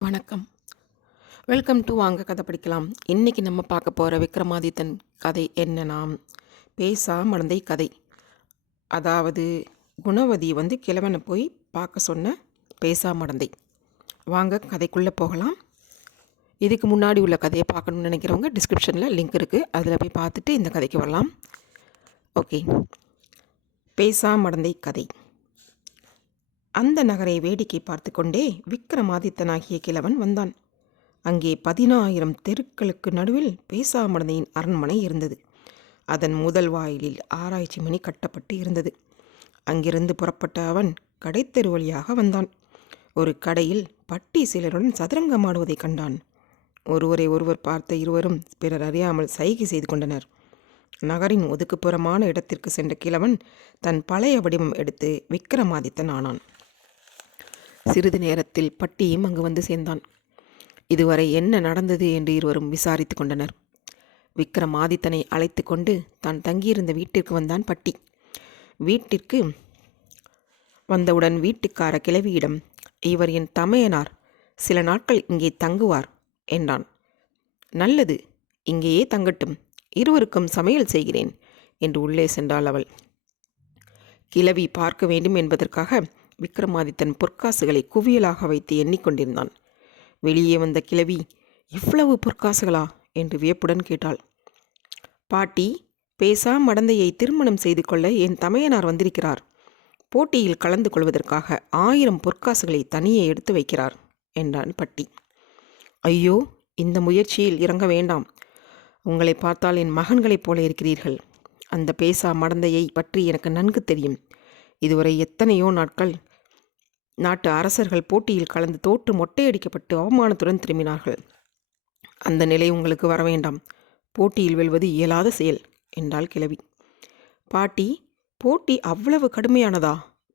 வணக்கம். Welcome to வாங்க கதை படிக்கலாம். இன்றைக்கி நம்ம பார்க்க போகிற விக்ரமாதித்தன் கதை என்னன்னா, பேசா மடந்தை கதை. அதாவது குணவதி கிழவனை போய் பார்க்க சொன்ன பேசா மடந்தை. வாங்க கதைக்குள்ளே போகலாம். இதுக்கு முன்னாடி உள்ள கதையை பார்க்கணுன்னு நினைக்கிறவங்க டிஸ்கிரிப்ஷனில் லிங்க் இருக்குது, அதில் போய் பார்த்துட்டு இந்த கதைக்கு வரலாம். ஓகே. பேசா மடந்தை கதை. அந்த நகரை வேடிக்கை பார்த்து கொண்டே விக்ரமாதித்தனாகிய கிழவன் வந்தான். அங்கே 10,000 தெருக்களுக்கு நடுவில் பேசாமடந்தையின் அரண்மனை இருந்தது. அதன் முதல் வாயிலில் ஆராய்ச்சி மணி கட்டப்பட்டு இருந்தது. அங்கிருந்து புறப்பட்ட அவன் கடைத்தெரு வழியாக வந்தான். ஒரு கடையில் பட்டி சிலருடன் சதுரங்கம் ஆடுவதை கண்டான். ஒருவரை ஒருவர் பார்த்த இருவரும் பிறர் அறியாமல் சைகை செய்து கொண்டனர். நகரின் ஒதுக்குப்புறமான இடத்திற்கு சென்ற கிழவன் தன் பழைய வடிவம் எடுத்து விக்ரமாதித்தன் ஆனான். சிறிது நேரத்தில் பட்டியும் அங்கு வந்து சேர்ந்தான். இதுவரை என்ன நடந்தது என்று இருவரும் விசாரித்து கொண்டனர். விக்ரமாதித்தனை அழைத்து கொண்டு தான் தங்கியிருந்த வீட்டிற்கு வந்தான் பட்டி. வீட்டிற்கு வந்தவுடன் வீட்டுக்கார கிழவியிடம், இவர் என் தமையனார், சில நாட்கள் இங்கே தங்குவார் என்றான். நல்லது, இங்கேயே தங்கட்டும், இருவருக்கும் சமையல் செய்கிறேன் என்று உள்ளே சென்றாள் அவள். கிழவி பார்க்க வேண்டும் என்பதற்காக விக்ரமாதித்தன் பொற்காசுகளை குவியலாக வைத்து எண்ணிக்கொண்டிருந்தான். வெளியே வந்த கிழவி, இவ்வளவு பொற்காசுகளா என்று வியப்புடன் கேட்டாள். பாட்டி, பேசா மடந்தையை திருமணம் செய்து கொள்ள என் தமையனார் வந்திருக்கிறார். போட்டியில் கலந்து கொள்வதற்காக 1000 பொற்காசுகளை தனியே எடுத்து வைக்கிறார் என்றான் பட்டி. ஐயோ, இந்த முயற்சியில் இறங்க வேண்டாம். உங்களை பார்த்தால் என் மகன்களைப் போல இருக்கிறீர்கள். அந்த பேசா மடந்தையை பற்றி எனக்கு நன்கு தெரியும். இதுவரை எத்தனையோ நாட்கள் நாட்டு அரசர்கள் போட்டியில் கலந்து தோற்று மொட்டையடிக்கப்பட்டு அவமானத்துடன் திரும்பினார்கள். அந்த நிலை உங்களுக்கு வர வேண்டாம். போட்டியில் வெல்வது இயலாத செயல் என்றாள் கிழவி. பாட்டி, போட்டி அவ்வளவு கடுமையானதா?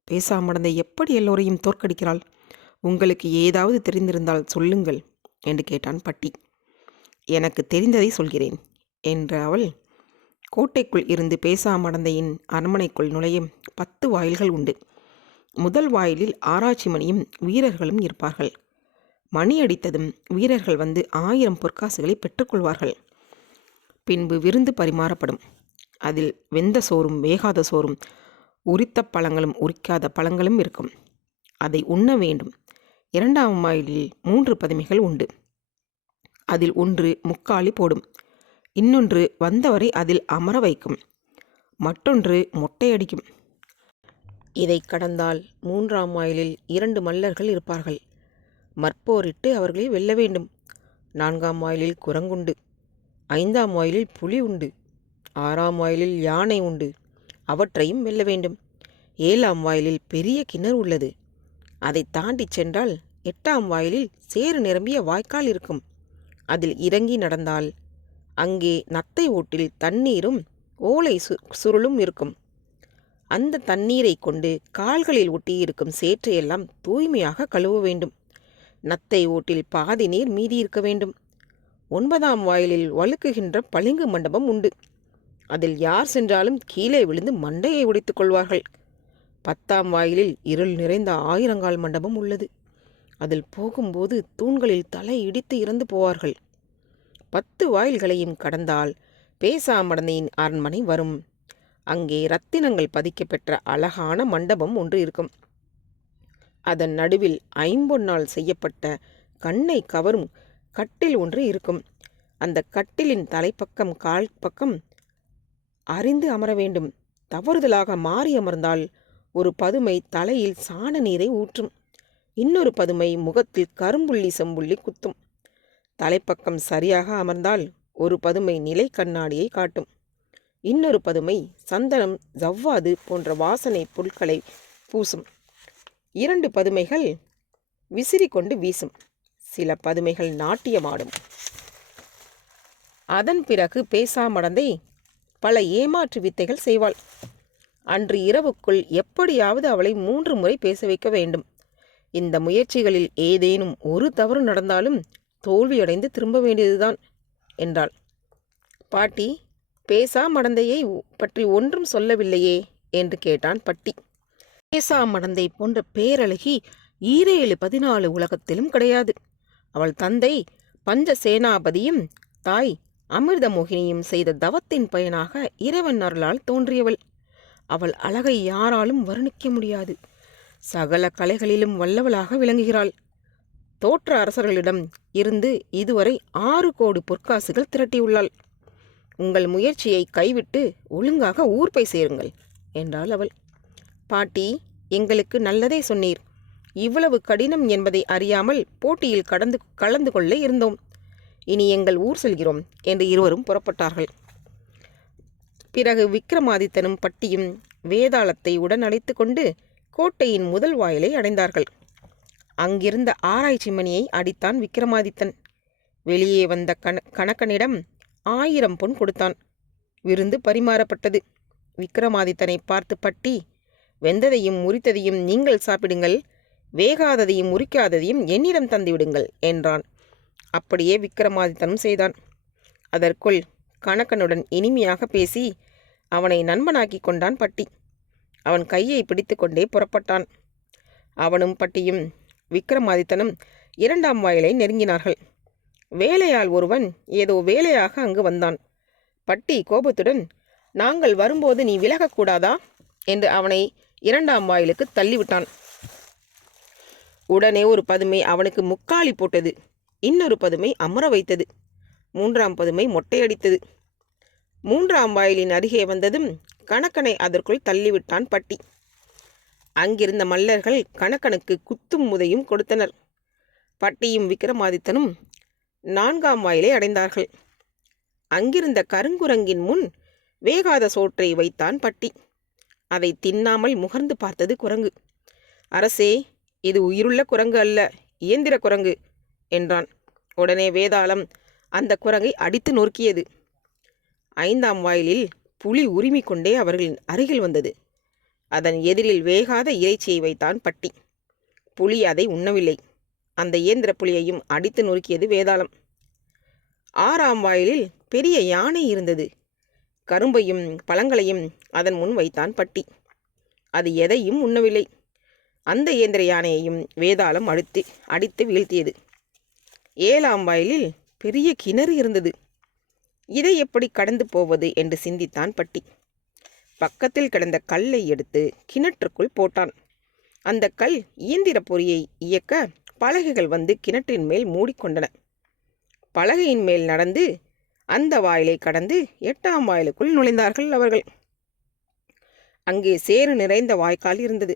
பேசாமடந்தை எப்படி எல்லோரையும் தோற்கடிக்கிறாள்? உங்களுக்கு ஏதாவது தெரிந்திருந்தால் சொல்லுங்கள் என்று கேட்டான் பட்டி. எனக்கு தெரிந்ததை சொல்கிறேன் என்ற அவள், கோட்டைக்குள் இருந்து பேசாமடந்தையின் அரண்மனைக்குள் நுழைய 10 வாயில்கள் உண்டு. முதல் வாயிலில் ஆராய்ச்சி மணியும் வீரர்களும் இருப்பார்கள். மணி அடித்ததும் வீரர்கள் வந்து 1000 பொற்காசுகளை பெற்றுக்கொள்வார்கள். பின்பு விருந்து பரிமாறப்படும். அதில் வெந்த சோறும் வேகாத சோறும், உரித்த பழங்களும் உரிக்காத பழங்களும் இருக்கும். அதை உண்ண வேண்டும். 2ஆம் வாயிலில் 3 பதுமைகள் உண்டு. அதில் ஒன்று முக்காலி போடும், இன்னொன்று வந்தவரை அதில் அமர வைக்கும், மற்றொன்று மொட்டையடிக்கும். இதை கடந்தால் 3ஆம் வாயிலில் 2 மல்லர்கள் இருப்பார்கள். மற்போரிட்டு அவர்களை வெல்ல வேண்டும். 4ஆம் வாயிலில் குரங்குண்டு, 5ஆம் வாயிலில் புலி உண்டு, 6ஆம் வாயிலில் யானை உண்டு, அவற்றையும் வெல்ல வேண்டும். 7ஆம் வாயிலில் பெரிய கிணறு உள்ளது. அதை தாண்டி சென்றால் 8ஆம் வாயிலில் சேறு நிரம்பிய வாய்க்கால் இருக்கும். அதில் இறங்கி நடந்தால் அங்கே நத்தை ஓட்டில் தண்ணீரும் ஓலை சுருளும் இருக்கும். அந்த தண்ணீரை கொண்டு கால்களில் ஒட்டியிருக்கும் சேற்றையெல்லாம் தூய்மையாக கழுவ வேண்டும். நத்தை ஓட்டில் பாதி நீர் மீதி இருக்க வேண்டும். 9ஆம் வாயிலில் வழுக்குகின்ற பளிங்கு மண்டபம் உண்டு. அதில் யார் சென்றாலும் கீழே விழுந்து மண்டையை உடைத்துக் கொள்வார்கள். 10ஆம் வாயிலில் இருள் நிறைந்த 1000 மண்டபம் உள்ளது. அதில் போகும்போது தூண்களில் தலை இடித்து இறந்து போவார்கள். 10 வாயில்களையும் கடந்தால் பேசாமடந்தையின் அரண்மனை வரும். அங்கே ரத்தினங்கள் பதிக்கப்பெற்ற அழகான மண்டபம் ஒன்று இருக்கும். அதன் நடுவில் 5 பொன்னால் செய்யப்பட்ட கண்ணை கவரும் கட்டில் ஒன்று இருக்கும். அந்த கட்டிலின் தலைப்பக்கம் கால் பக்கம் அறிந்து அமர வேண்டும். தவறுதலாக மாறி அமர்ந்தால் ஒரு பதுமை தலையில் சாண நீரை ஊற்றும். இன்னொரு பதுமை முகத்தில் கரும்புள்ளி செம்புள்ளி குத்தும். தலைப்பக்கம் சரியாக அமர்ந்தால் ஒரு பதுமை நிலை கண்ணாடியை காட்டும். இன்னொரு பதுமை சந்தனம், ஜவ்வாது போன்ற வாசனை பொருட்களை பூசும். 2 பதுமைகள் விசிறி கொண்டு வீசும். சில பதுமைகள் நாட்டியமாடும். அதன் பிறகு பேசாமடந்தை பல ஏமாற்று வித்தைகள் செய்வாள். அன்று இரவுக்குள் எப்படியாவது அவளை 3 முறை பேச வைக்க வேண்டும். இந்த முயற்சிகளில் ஏதேனும் ஒரு தவறு நடந்தாலும் தோல்வியடைந்து திரும்ப வேண்டியதுதான் என்றாள். பாட்டி, பேசா மடந்தையை பற்றி ஒன்றும் சொல்லவில்லையே என்று கேட்டான் பட்டி. பேசா மடந்தை போன்ற பேரழகி 7 14 உலகத்திலும் கிடையாது. அவள் தந்தை பஞ்சசேனாபதியும் தாய் அமிர்தமோகினியும் செய்த தவத்தின் பயனாக இறைவன் அருளால் தோன்றியவள். அவள் அழகை யாராலும் வர்ணிக்க முடியாது. சகல கலைகளிலும் வல்லவளாக விளங்குகிறாள். தோற்ற அரசர்களிடம் இருந்து இதுவரை 6 கோடி பொற்காசுகள் திரட்டியுள்ளாள். உங்கள் முயற்சியை கைவிட்டு ஒழுங்காக ஊர் போய் சேருங்கள் என்றாள் அவள். பாட்டி, எங்களுக்கு நல்லதே சொன்னீர். இவ்வளவு கடினம் என்பதை அறியாமல் போட்டியில் கலந்து கொள்ள இருந்தோம். இனி எங்கள் ஊர் செல்கிறோம் என்று இருவரும் புறப்பட்டார்கள். பிறகு விக்ரமாதித்தனும் பட்டியும் வேதாளத்தை உடன் அழைத்து கொண்டு கோட்டையின் முதல் வாயிலை அடைந்தார்கள். அங்கிருந்த ஆராய்ச்சி மணியை அடித்தான் விக்ரமாதித்தன். வெளியே வந்த கணக்கனிடம் 1000 பொன் கொடுத்தான். விருந்து பரிமாறப்பட்டது. விக்ரமாதித்தனை பார்த்து பட்டி, வெந்ததையும் முறித்ததையும் நீங்கள் சாப்பிடுங்கள், வேகாததையும் முறிக்காததையும் என்னிடம் தந்துவிடுங்கள் என்றான். அப்படியே விக்ரமாதித்தனும் செய்தான். அதற்குள் கணக்கனுடன் இனிமையாக பேசி அவனை நண்பனாக்கி கொண்டான் பட்டி. அவன் கையை பிடித்து கொண்டே புறப்பட்டான். அவனும் பட்டியும் விக்ரமாதித்தனும் 2ஆம் வாயிலை நெருங்கினார்கள். வேலையாள் ஒருவன் ஏதோ வேலையாக அங்கு வந்தான். பட்டி கோபத்துடன், நாங்கள் வரும்போது நீ விலகக்கூடாதா என்று அவனை 2ஆம் வாயிலுக்கு தள்ளிவிட்டான். உடனே ஒரு பதுமை அவனுக்கு முக்காலி போட்டது. இன்னொரு பதுமை அமர வைத்தது. 3ஆம் பதுமை மொட்டையடித்தது. 3ஆம் வாயிலின் அருகே வந்ததும் கணக்கனை அதற்குள் தள்ளிவிட்டான் பட்டி. அங்கிருந்த மல்லர்கள் கணக்கனுக்கு குத்தும் முதையும் கொடுத்தனர். பட்டியும் விக்ரமாதித்தனும் 4ஆம் வாயிலை அடைந்தார்கள். அங்கிருந்த கருங்குரங்கின் முன் வேகாத சோற்றை வைத்தான் பட்டி. அதை தின்னாமல் முகர்ந்து பார்த்தது குரங்கு. அரசே, இது உயிருள்ள குரங்கு அல்ல, இயந்திர குரங்கு என்றான். உடனே வேதாளம் அந்த குரங்கை அடித்து நொறுக்கியது. 5ஆம் வாயிலில் புலி உரிமிக்கொண்டே அவர்களின் அருகில் வந்தது. அதன் எதிரில் வேகாத இறைச்சியை வைத்தான் பட்டி. புலி அதை உண்ணவில்லை. அந்த இயந்திர புலியையும் அடித்து நொறுக்கியது வேதாளம். 6ஆம் வாயிலில் பெரிய யானை இருந்தது. கரும்பையும் பழங்களையும் அதன் முன் வைத்தான் பட்டி. அது எதையும் உண்ணவில்லை. அந்த இயந்திர யானையையும் வேதாளம் அடித்து வீழ்த்தியது. 7ஆம் வாயிலில் பெரிய கிணறு இருந்தது. இதை எப்படி கடந்து போவது என்று சிந்தித்தான் பட்டி. பக்கத்தில் கிடந்த கல்லை எடுத்து கிணற்றுக்குள் போட்டான். அந்த கல் இயந்திர பொறியை இயக்க பலகைகள் வந்து கிணற்றின் மேல் மூடிக்கொண்டன. பலகையின் மேல் நடந்து அந்த வாயிலை கடந்து 8ஆம் வாயிலுக்குள் நுழைந்தார்கள் அவர்கள். அங்கே சேறு நிறைந்த வாய்க்கால் இருந்தது.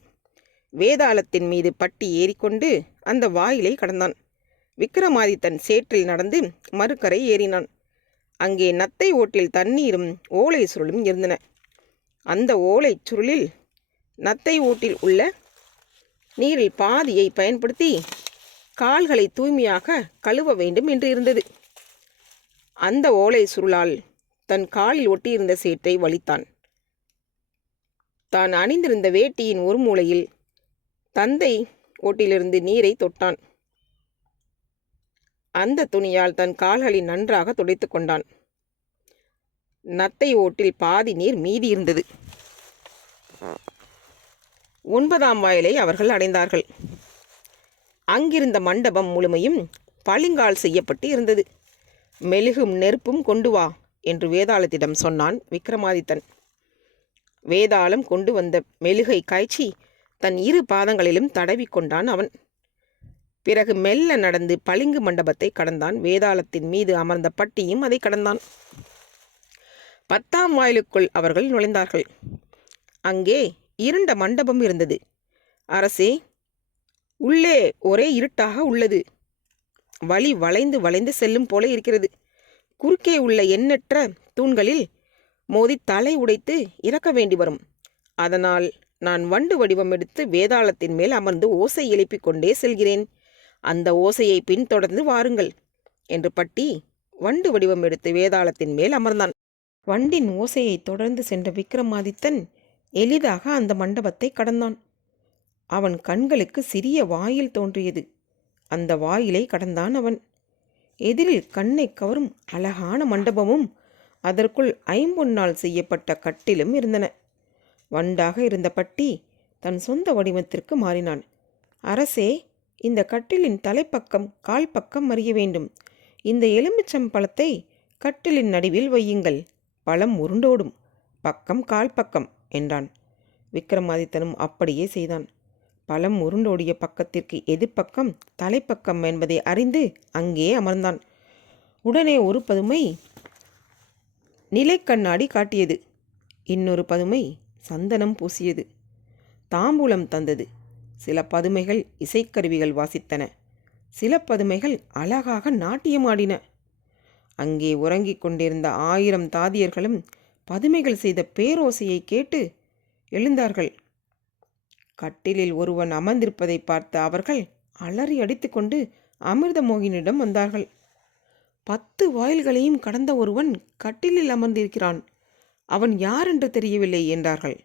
வேதாளத்தின் மீது பட்டி ஏறிக்கொண்டு அந்த வாயிலை கடந்தான். விக்ரமாதித்தன் சேற்றில் நடந்து மறுக்கரை ஏறினான். அங்கே நத்தை ஓட்டில் தண்ணீரும் ஓலை சுருளும் இருந்தன. அந்த ஓலை சுருளில் நத்தை ஓட்டில் உள்ள நீரில் பாதியை பயன்படுத்தி கால்களை தூய்மையாக கழுவ வேண்டும் என்று இருந்தது. அந்த ஓலை சுருளால் தன் காலில் ஒட்டியிருந்த சேற்றை வலித்தான். தான் அணிந்திருந்த வேட்டியின் ஒரு மூலையில் தந்தை ஓட்டிலிருந்து நீரை தொட்டான். அந்த துணியால் தன் கால்களை நன்றாக துடைத்து கொண்டான். நத்தை ஓட்டில் பாதி நீர் மீதி இருந்தது. 9ஆம் வாயிலை அவர்கள் அடைந்தார்கள். அங்கிருந்த மண்டபம் முழுமையும் பளிங்கால் செய்யப்பட்டு இருந்தது. மெழுகும் நெருப்பும் கொண்டு வா என்று வேதாளத்திடம் சொன்னான் விக்ரமாதித்தன். வேதாளம் கொண்டு வந்த மெழுகை காய்ச்சி தன் 2 பாதங்களிலும் தடவி கொண்டான் அவன். பிறகு மெல்ல நடந்து பளிங்கு மண்டபத்தை கடந்தான். வேதாளத்தின் மீது அமர்ந்த பட்டியும் அதை கடந்தான். 10ஆம் வாயிலுக்குள் அவர்கள் நுழைந்தார்கள். அங்கே இருண்ட மண்டபம் இருந்தது. அரசே, உள்ளே ஒரே இருட்டாக உள்ளது. வழி வளைந்து வளைந்து செல்லும் போல இருக்கிறது. குறுக்கே உள்ள எண்ணற்ற தூண்களில் மோதி தலை உடைத்து இறக்க வேண்டி வரும். அதனால் நான் வண்டு வடிவம் எடுத்து வேதாளத்தின் மேல் அமர்ந்து ஓசை எழுப்பிக் கொண்டே செல்கிறேன். அந்த ஓசையை பின்தொடர்ந்து வாருங்கள் என்று பட்டி வண்டு வடிவம் எடுத்து வேதாளத்தின் மேல் அமர்ந்தான். வண்டின் ஓசையை தொடர்ந்து சென்ற விக்ரமாதித்தன் எளிதாக அந்த மண்டபத்தை கடந்தான். அவன் கண்களுக்கு சிறிய வாயில் தோன்றியது. அந்த வாயிலை கடந்தான் அவன். எதிரில் கண்ணை கவரும் அழகான மண்டபமும் அதற்குள் 5 பொன்னால் செய்யப்பட்ட கட்டிலும் இருந்தன. வண்டாக இருந்த பட்டி தன் சொந்த வடிவத்திற்கு மாறினான். அரசே, இந்த கட்டிலின் தலைப்பக்கம் கால் பக்கம் அறிய வேண்டும். இந்த எலுமிச்சம் பழத்தை கட்டிலின் நடுவில் வையுங்கள். பழம் உருண்டோடும். பக்கம் கால் பக்கம் என்றான். விக்ரமாதித்தனும் அப்படியே செய்தான். பழம் உருண்டோடிய பக்கத்திற்கு எதிர்ப்பக்கம் தலைப்பக்கம் என்பதை அறிந்து அங்கே அமர்ந்தான். உடனே ஒரு பதுமை நிலைக்கண்ணாடி காட்டியது. இன்னொரு பதுமை சந்தனம் பூசியது. தாம்பூலம் தந்தது. சில பதுமைகள் இசைக்கருவிகள் வாசித்தன. சில பதுமைகள் அழகாக நாட்டியமாடின. அங்கே உறங்கிக் கொண்டிருந்த 1000 தாதியர்களும் பதுமைகள் செய்த பேரோசையை கேட்டு எழுந்தார்கள். கட்டிலில் ஒருவன் அமர்ந்திருப்பதை பார்த்த அவர்கள் அலறி அடித்துக்கொண்டு அமிர்தமோகினியிடம் வந்தார்கள். 10 வாயில்களையும் கடந்த ஒருவன் கட்டிலில் அமர்ந்திருக்கிறான். அவன் யார் என்று தெரியவில்லை என்றார்கள்.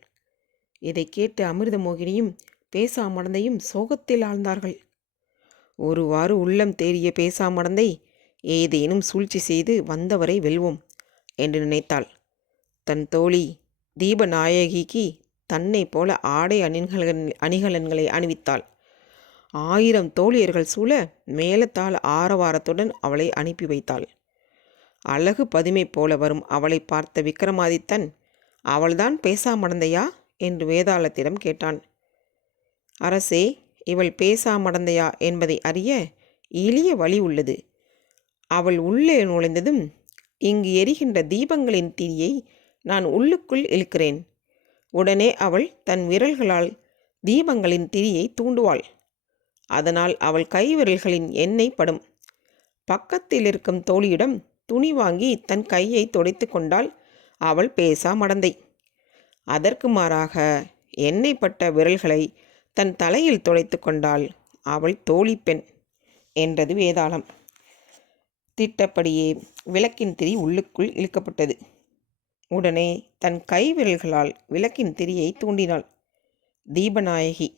இதை கேட்டு அமிர்தமோகினியும் பேசாமடந்தையும் சோகத்தில் ஆழ்ந்தார்கள். ஒருவாறு உள்ளம் தேறிய பேசாமடந்தை ஏதேனும் சூழ்ச்சி செய்து வந்தவரை வெல்வோம் என்று நினைத்தாள். தன் தோழி தீபநாயகிக்கு தன்னை போல ஆடை அணிகலன்களை அணிவித்தாள். 1000 தோழியர்கள் சூழ மேலத்தால் ஆரவாரத்துடன் அவளை அனுப்பி வைத்தாள். அழகு பதுமை போல வரும் அவளை பார்த்த விக்ரமாதித்தன், அவள்தான் பேசாமடந்தையா என்று வேதாளத்திடம் கேட்டான். அரசே, இவள் பேசாமடந்தையா என்பதை அறிய எளிய வழி உள்ளது. அவள் உள்ளே நுழைந்ததும் இங்கு எரிகின்ற தீபங்களின் தீயை நான் உள்ளுக்குள் இழுக்கிறேன். உடனே அவள் தன் விரல்களால் தீபங்களின் திரியை தூண்டுவாள். அதனால் அவள் கைவிரல்களின் எண்ணெய் படும். பக்கத்தில் இருக்கும் தோழியிடம் துணி வாங்கி தன் கையை துடைத்து கொண்டால் அவள் பேசாமடந்தை. அதற்கு மாறாக எண்ணெய் பட்ட விரல்களை தன் தலையில் துடைத்து கொண்டால் அவள் தோழி பெண் என்றது வேதாளம். திட்டப்படியே விளக்கின் திரி உள்ளுக்குள் இழுக்கப்பட்டது. உடனே தன் கை விரல்களால் விளக்கின் திரியை தூண்டினாள். தீபநாயகி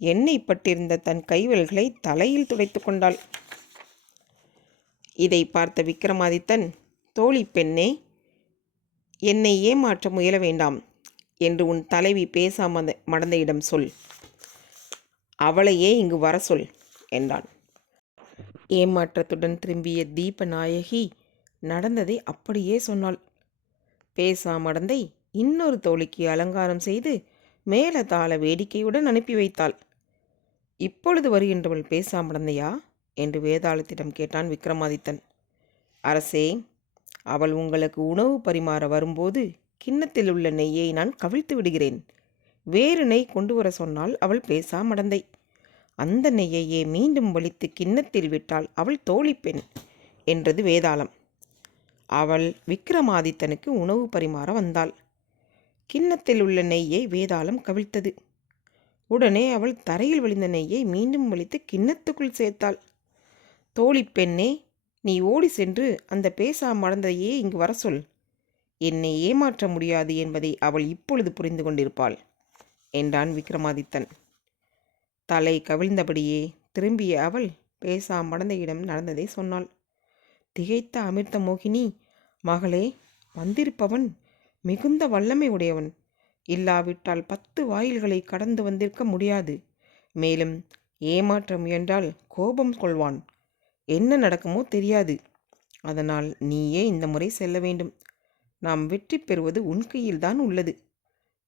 எண்ணெய் பட்டிருந்த தன் கைவிரல்களை தலையில் துடைத்து கொண்டாள். இதை பார்த்த விக்ரமாதித்தன், தோழி பெண்ணே, என்னை ஏமாற்ற முயல வேண்டாம் என்று உன் தலைவி பேசாமடந்தையிடம் சொல். அவளையே இங்கு வர சொல் என்றான். ஏமாற்றத்துடன் திரும்பிய தீபநாயகி நடந்ததை அப்படியே சொன்னாள். பேசாமடந்தை இன்னொரு தோழிக்கு அலங்காரம் செய்து மேலதாள வேடிக்கையுடன் அனுப்பி வைத்தாள். இப்பொழுது வருகின்றவள் பேசாமடந்தையா என்று வேதாளத்திடம் கேட்டான் விக்ரமாதித்தன். அரசே, அவள் உங்களுக்கு உணவு பரிமாற வரும்போது கிண்ணத்தில் உள்ள நெய்யை நான் கவிழ்த்து விடுகிறேன். வேறு நெய் கொண்டு வர சொன்னால் அவள் பேசாமடந்தை. அந்த நெய்யையே மீண்டும் வலித்து கிண்ணத்தில் விட்டால் அவள் தோழி பெண் என்றது வேதாளம். அவள் விக்ரமாதித்தனுக்கு உணவு பரிமாற வந்தாள். கிண்ணத்தில் உள்ள நெய்யை வேதாளம் கவிழ்த்தது. உடனே அவள் தரையில் விழுந்த நெய்யை மீண்டும் வலித்து கிண்ணத்துக்குள் சேர்த்தாள். தோழி பெண்ணே, நீ ஓடி சென்று அந்த பேசாமடந்தையே இங்கு வர சொல். என்னை ஏமாற்ற முடியாது என்பதை அவள் இப்பொழுது புரிந்து கொண்டிருப்பாள் என்றான் விக்ரமாதித்தன். தலை கவிழ்ந்தபடியே திரும்பிய அவள் பேசாமடந்தையிடம் நடந்ததை சொன்னாள். திகைத்த அமிர்தமோகினி, மகளே, வந்திருப்பவன் மிகுந்த வல்லமை உடையவன். இல்லாவிட்டால் 10 வாயில்களை கடந்து வந்திருக்க முடியாது. மேலும் ஏமாற்ற முயன்றால் கோபம் கொள்வான். என்ன நடக்குமோ தெரியாது. அதனால் நீயே இந்த முறை செல்ல வேண்டும். நாம் வெற்றி பெறுவது உன் கையில்தான் உள்ளது.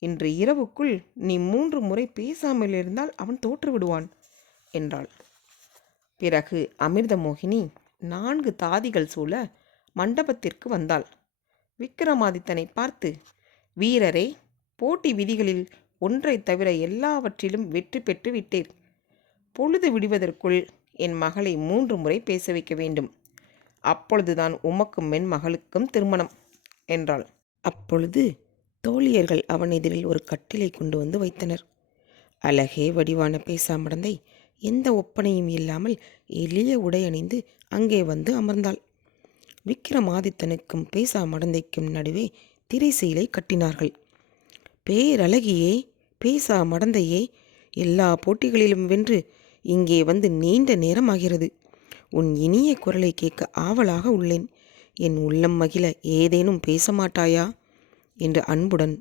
இன்று இரவுக்குள் நீ 3 முறை பேசாமல் இருந்தால் அவன் தோற்றுவிடுவான் என்றாள். பிறகு அமிர்தமோகினி 4 தாதிகள் சூழ மண்டபத்திற்கு வந்தாள். விக்ரமாதித்தனை பார்த்து, வீரரே, போட்டி விதிகளில் ஒன்றை தவிர எல்லாவற்றிலும் வெற்றி பெற்று விட்டீர். பொழுது விடுவதற்குள் என் மகளை 3 முறை பேச வைக்க வேண்டும். அப்பொழுதுதான் உமக்கும் என் மகளுக்கும் திருமணம் என்றாள். அப்பொழுது தோழியர்கள் அவன் எதிரில் ஒரு கட்டிலை கொண்டு வந்து வைத்தனர். அழகே வடிவான பேசாமடந்தை எந்த ஒப்பனையும் இல்லாமல் எளிய உடை அணிந்து அங்கே வந்து அமர்ந்தாள். விக்ரமாதித்தனுக்கும் பேசாமடந்தைக்கும் நடுவே திரைசீலை கட்டினார்கள். பேரழகியே, பேசாமடந்தையே, எல்லா போட்டிகளிலும் வென்று இங்கே வந்து நீண்ட நேரமாகிறது. உன் இனிய குரலை கேட்க ஆவலாக உள்ளேன். என் உள்ளம் மகிழ ஏதேனும் பேச மாட்டாயா என்று அன்புடன்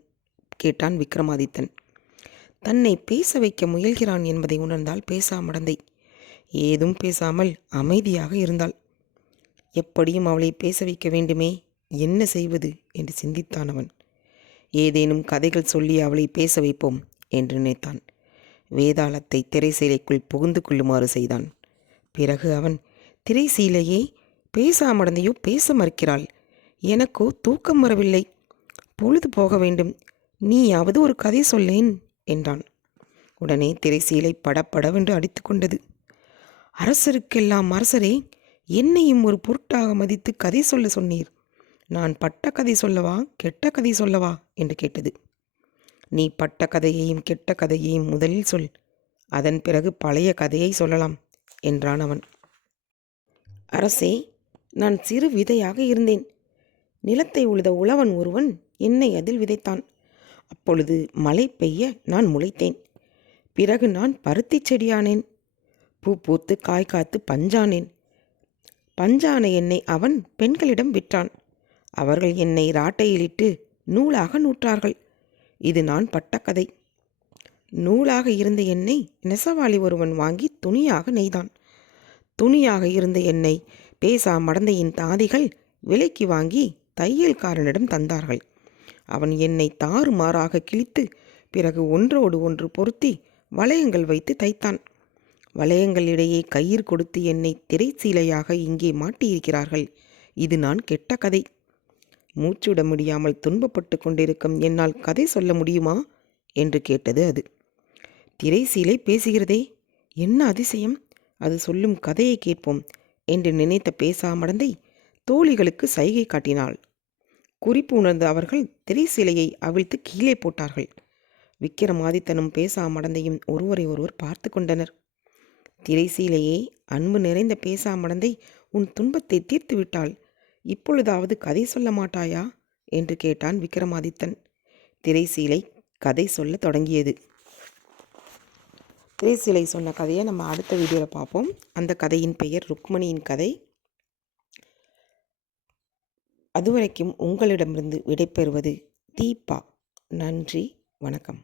கேட்டான் விக்ரமாதித்தன். தன்னை பேச வைக்க முயல்கிறான் என்பதை உணர்ந்தால் பேசாமடந்தை ஏதும் பேசாமல் அமைதியாக இருந்தாள். எப்படியும் அவளை பேச வைக்க வேண்டுமே, என்ன செய்வது என்று சிந்தித்தான் அவன். ஏதேனும் கதைகள் சொல்லி அவளை பேச வைப்போம் என்று நினைத்தான். வேதாளத்தை திரைசீலைக்குள் புகுந்து கொள்ளுமாறு செய்தான். பிறகு அவன், திரைசீலையே, பேசாமடந்தையோ பேச மறுக்கிறாள். எனக்கோ தூக்கம் வரவில்லை. பொழுது போக வேண்டும். நீயாவது ஒரு கதை சொல்லேன் என்றான். உடனே திரைசீலை படப்படவென்று அடித்து கொண்டது. அரசருக்கெல்லாம் அரசரே, என்னையும் ஒரு பொருட்டாக மதித்து கதை சொல்ல சொன்னீர். நான் பட்ட கதை சொல்லவா, கெட்ட கதை சொல்லவா என்று கேட்டது. நீ பட்ட கதையையும் கெட்ட கதையையும் முதலில் சொல், அதன் பிறகு பழைய கதையை சொல்லலாம் என்றான் அவன். அரசே, நான் சிறு விதையாக இருந்தேன். நிலத்தை உழுத உழவன் ஒருவன் என்னை அதில் விதைத்தான். அப்பொழுது மழை பெய்ய நான் முளைத்தேன். பிறகு நான் பருத்தி செடியானேன். பூ பூத்து காய் காத்து பஞ்சானேன். பஞ்சான என்னை அவன் பெண்களிடம் விற்றான். அவர்கள் என்னை ராட்டையிலிட்டு நூலாக நூற்றார்கள். இது நான் பட்ட கதை. நூலாக இருந்த என்னை நெசவாளி ஒருவன் வாங்கி துணியாக நெய்தான். துணியாக இருந்த என்னை பேசா மடந்தையின் தாதிகள் விலைக்கு வாங்கி தையல்காரனிடம் தந்தார்கள். அவன் என்னை தாறுமாறாக கிழித்து பிறகு ஒன்றோடு ஒன்று பொருத்தி வளையங்கள் வைத்து தைத்தான். வளையங்களிடையே கயிறு கொடுத்து என்னை திரைச்சீலையாக இங்கே மாட்டியிருக்கிறார்கள். இது நான் கெட்ட கதை. மூச்சுவிட முடியாமல் துன்பப்பட்டு கொண்டிருக்கும் என்னால் கதை சொல்ல முடியுமா என்று கேட்டது அது. திரைசீலை பேசுகிறதே, என்ன அதிசயம்! அது சொல்லும் கதையை கேட்போம் என்று நினைத்த பேசாமடந்தை தோழிகளுக்கு சைகை காட்டினாள். குறிப்பு உணர்ந்த அவர்கள் திரைசீலையை அவிழ்த்து கீழே போட்டார்கள். விக்கிரமாதித்தனும் பேசாமடந்தையும் ஒருவரை ஒருவர் பார்த்து கொண்டனர். திரைசீலையே, அன்பு நிறைந்த பேசாமடந்தை உன் துன்பத்தை தீர்த்து விட்டாள். இப்பொழுதாவது கதை சொல்ல மாட்டாயா என்று கேட்டான் விக்கிரமாதித்தன். திரைசீலை கதை சொல்ல தொடங்கியது. திரைசீலை சொன்ன கதையை நம்ம அடுத்த வீடியோவில் பார்ப்போம். அந்த கதையின் பெயர் ருக்மணியின் கதை. அதுவரைக்கும் உங்களிடமிருந்து விடைபெறுவது தீபா. நன்றி, வணக்கம்.